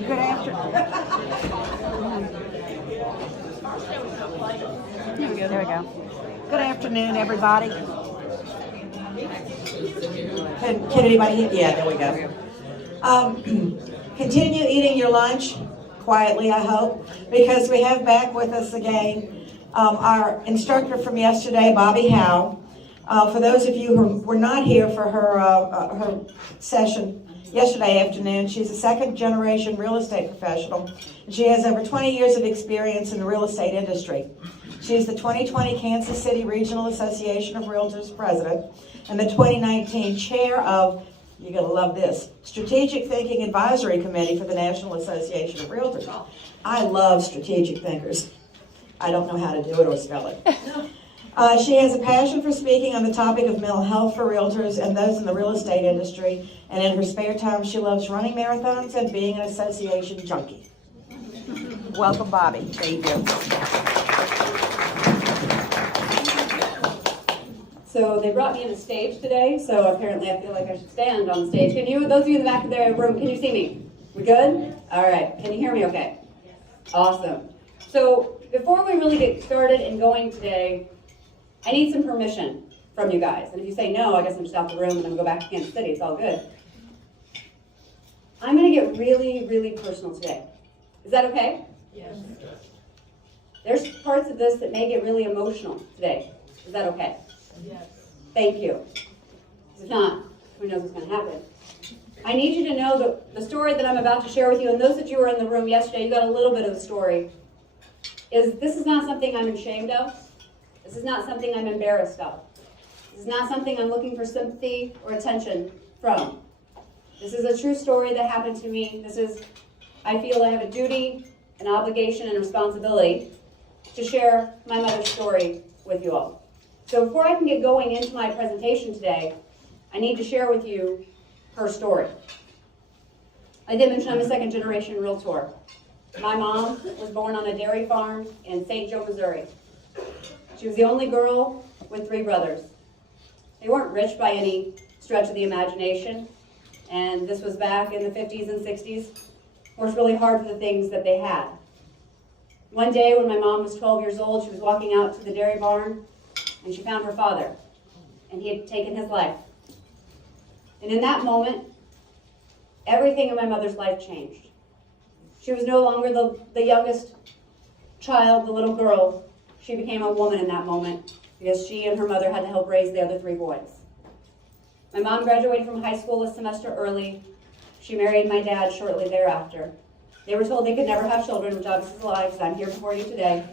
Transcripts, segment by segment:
Good afternoon. There we go. Good afternoon, everybody. Can anybody hear? Yeah, there we go. Continue eating your lunch quietly, I hope, because we have back with us again our instructor from yesterday, Bobbi Howe. For those of you who were not here for her session yesterday afternoon, she's a second-generation real estate professional, and she has over 20 years of experience in the real estate industry. She's the 2020 Kansas City Regional Association of Realtors president and the 2019 chair of, you're going to love this, Strategic Thinking Advisory Committee for the National Association of Realtors. I love strategic thinkers. I don't know how to do it or spell it. She has a passion for speaking on the topic of mental health for realtors and those in the real estate industry. And in her spare time, she loves running marathons and being an association junkie. Welcome, Bobbi. Thank you. So they brought me on the stage today, so apparently I feel like I should stand on the stage. Can you, those of you in the back of the room, can you see me? We good? All right. Can you hear me okay? Awesome. So before we really get started and going today, I need some permission from you guys. And if you say no, I guess I'm just out the room and I'm going to go back to Kansas City. It's all good. I'm going to get really, really personal today. Is that okay? Yes. There's parts of this that may get really emotional today. Is that okay? Yes. Thank you. If not, who knows what's going to happen. I need you to know that the story that I'm about to share with you, and those that you were in the room yesterday, you got a little bit of the story, is this is not something I'm ashamed of. This is not something I'm embarrassed of. This is not something I'm looking for sympathy or attention from. This is a true story that happened to me. I feel I have a duty, an obligation, and a responsibility to share my mother's story with you all. So before I can get going into my presentation today, I need to share with you her story. I did mention I'm a second-generation realtor. My mom was born on a dairy farm in St. Joe, Missouri. She was the only girl with 3 brothers. They weren't rich by any stretch of the imagination, and this was back in the 50s and 60s. Worked really hard for the things that they had. One day when my mom was 12 years old, she was walking out to the dairy barn, and she found her father, and he had taken his life. And in that moment, everything in my mother's life changed. She was no longer the youngest child, the little girl. She became a woman in that moment because she and her mother had to help raise the other 3 boys. My mom graduated from high school a semester early. She married my dad shortly thereafter. They were told they could never have children, which obviously is a lie because I'm here before you today.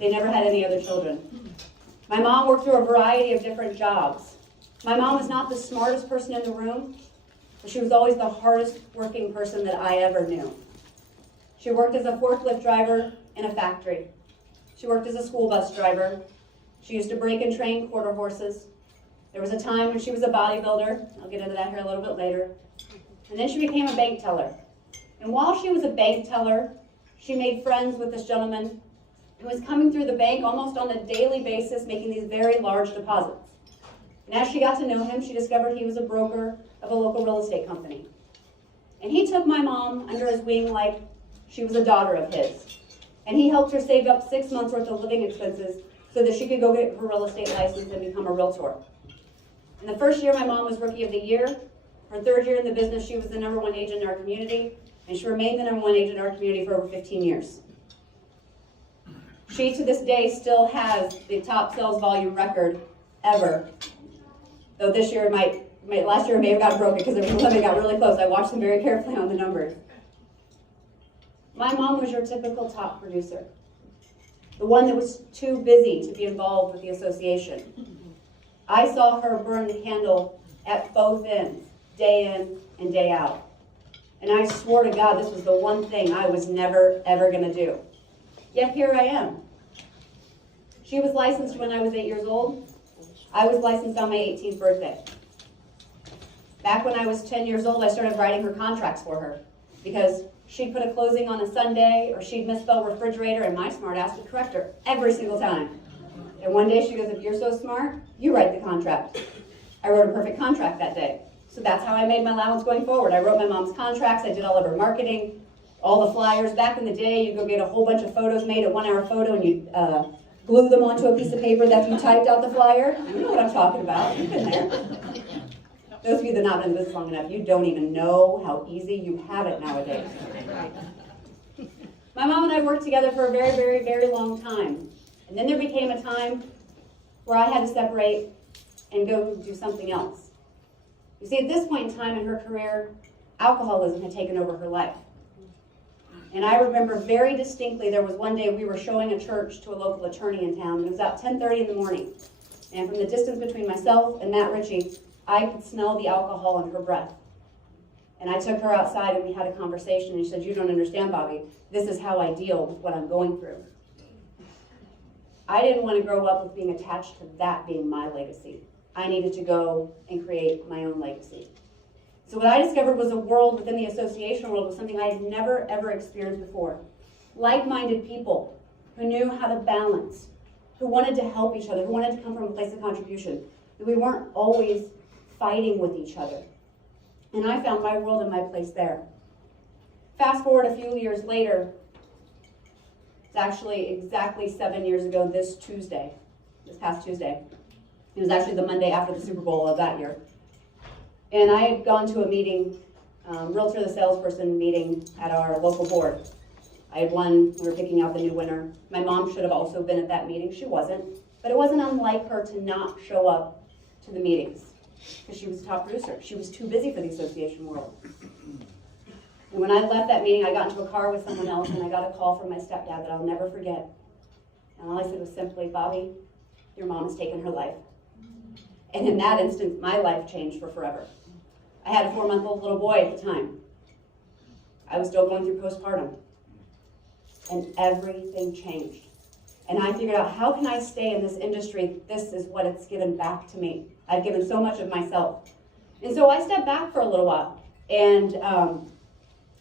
They never had any other children. My mom worked through a variety of different jobs. My mom was not the smartest person in the room, but she was always the hardest working person that I ever knew. She worked as a forklift driver in a factory. She worked as a school bus driver. She used to break and train quarter horses. There was a time when she was a bodybuilder. I'll get into that here a little bit later. And then she became a bank teller. And while she was a bank teller, she made friends with this gentleman who was coming through the bank almost on a daily basis, making these very large deposits. And as she got to know him, she discovered he was a broker of a local real estate company. And he took my mom under his wing like she was a daughter of his. And he helped her save up 6 months worth of living expenses so that she could go get her real estate license and become a realtor. In the first year, my mom was Rookie of the Year. Her 3rd year in the business, she was the #1 agent in our community, and she remained the #1 agent in our community for over 15 years. She, to this day, still has the top sales volume record ever. Though this year last year it may have got broken because it got really close. I watched them very carefully on the numbers. My mom was your typical top producer. The one that was too busy to be involved with the association. I saw her burn the candle at both ends, day in and day out. And I swore to God this was the one thing I was never, ever going to do. Yet here I am. She was licensed when I was 8 years old. I was licensed on my 18th birthday. Back when I was 10 years old, I started writing her contracts for her because she'd put a closing on a Sunday or she'd misspell refrigerator and my smart ass would correct her every single time. And one day she goes, if you're so smart, you write the contract. I wrote a perfect contract that day. So that's how I made my allowance going forward. I wrote my mom's contracts, I did all of her marketing, all the flyers. Back in the day, you go get a whole bunch of photos made, a 1-hour photo, and you glue them onto a piece of paper that you typed out the flyer. You know what I'm talking about. You've been there. Those of you that have not been in this long enough, you don't even know how easy you have it nowadays. My mom and I worked together for a very, very, very long time. And then there became a time where I had to separate and go do something else. You see, at this point in time in her career, alcoholism had taken over her life. And I remember very distinctly, there was one day we were showing a church to a local attorney in town, and it was about 10:30 in the morning. And from the distance between myself and Matt Ritchie, I could smell the alcohol in her breath. And I took her outside and we had a conversation, and she said, "You don't understand, Bobbi. This is how I deal with what I'm going through." I didn't want to grow up with being attached to that being my legacy. I needed to go and create my own legacy. So what I discovered was a world within the association world was something I had never, ever experienced before. Like-minded people who knew how to balance, who wanted to help each other, who wanted to come from a place of contribution, that we weren't always fighting with each other. And I found my world and my place there. Fast forward a few years later, it's actually exactly 7 years ago this past Tuesday. It was actually the Monday after the Super Bowl of that year. And I had gone to a meeting, Realtor the Salesperson meeting at our local board. I had won, we were picking out the new winner. My mom should have also been at that meeting. She wasn't. But it wasn't unlike her to not show up to the meetings because she was a top producer. She was too busy for the association world. And when I left that meeting, I got into a car with someone else, and I got a call from my stepdad that I'll never forget. And all I said was simply, "Bobbi, your mom has taken her life." And in that instant, my life changed for forever. I had a 4-month-old little boy at the time. I was still going through postpartum. And everything changed. And I figured out, how can I stay in this industry? This is what it's given back to me. I've given so much of myself. And so I stepped back for a little while. And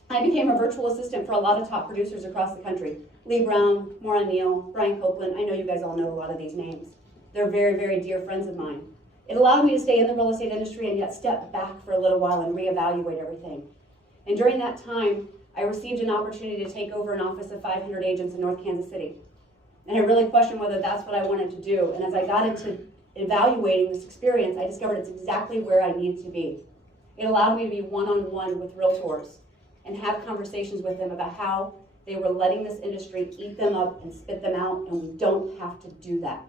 I became a virtual assistant for a lot of top producers across the country. Lee Brown, Maura Neal, Brian Copeland. I know you guys all know a lot of these names. They're very, very dear friends of mine. It allowed me to stay in the real estate industry and yet step back for a little while and reevaluate everything. And during that time, I received an opportunity to take over an office of 500 agents in North Kansas City. And I really questioned whether that's what I wanted to do. And as I got into evaluating this experience, I discovered it's exactly where I needed to be. It allowed me to be one-on-one with realtors and have conversations with them about how they were letting this industry eat them up and spit them out, and we don't have to do that.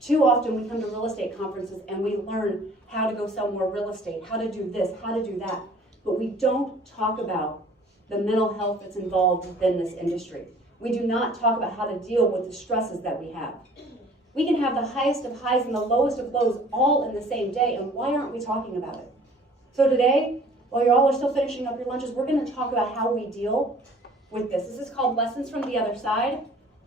Too often we come to real estate conferences and we learn how to go sell more real estate, how to do this, how to do that, but we don't talk about the mental health that's involved within this industry. We do not talk about how to deal with the stresses that we have. We can have the highest of highs and the lowest of lows all in the same day, and why aren't we talking about it? So today, while you all are still finishing up your lunches, we're going to talk about how we deal with this. This is called Lessons from the Other Side.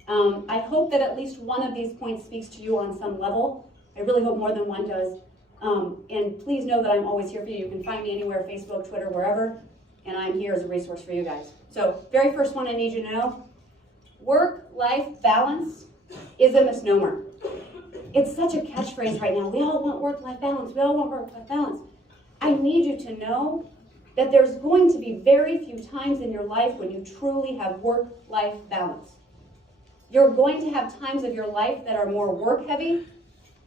I hope that at least one of these points speaks to you on some level. I really hope more than one does. And please know that I'm always here for you. You can find me anywhere, Facebook, Twitter, wherever, and I'm here as a resource for you guys. So, very first one I need you to know, work-life balance is a misnomer. It's such a catchphrase right now. We all want work-life balance. We all want work-life balance. I need you to know that there's going to be very few times in your life when you truly have work-life balance. You're going to have times of your life that are more work-heavy,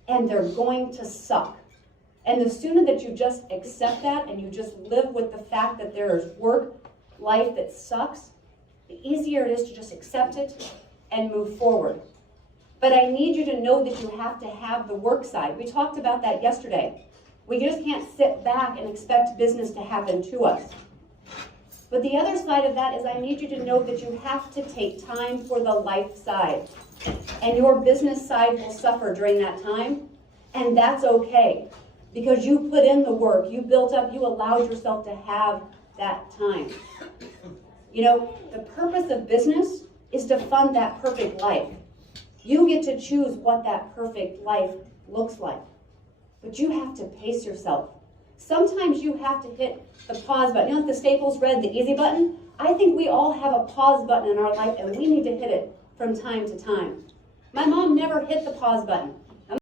and they're going to suck. And the sooner that you just accept that and you just live with the fact that there is work life that sucks, the easier it is to just accept it and move forward. But I need you to know that you have to have the work side. We talked about that yesterday. We just can't sit back and expect business to happen to us. But the other side of that is I need you to know that you have to take time for the life side. And your business side will suffer during that time, and that's okay. Because you put in the work, you built up, you allowed yourself to have that time. You know, the purpose of business is to fund that perfect life. You get to choose what that perfect life looks like. But you have to pace yourself. Sometimes you have to hit the pause button. You know, like the Staples read, the easy button? I think we all have a pause button in our life, and we need to hit it from time to time. My mom never hit the pause button.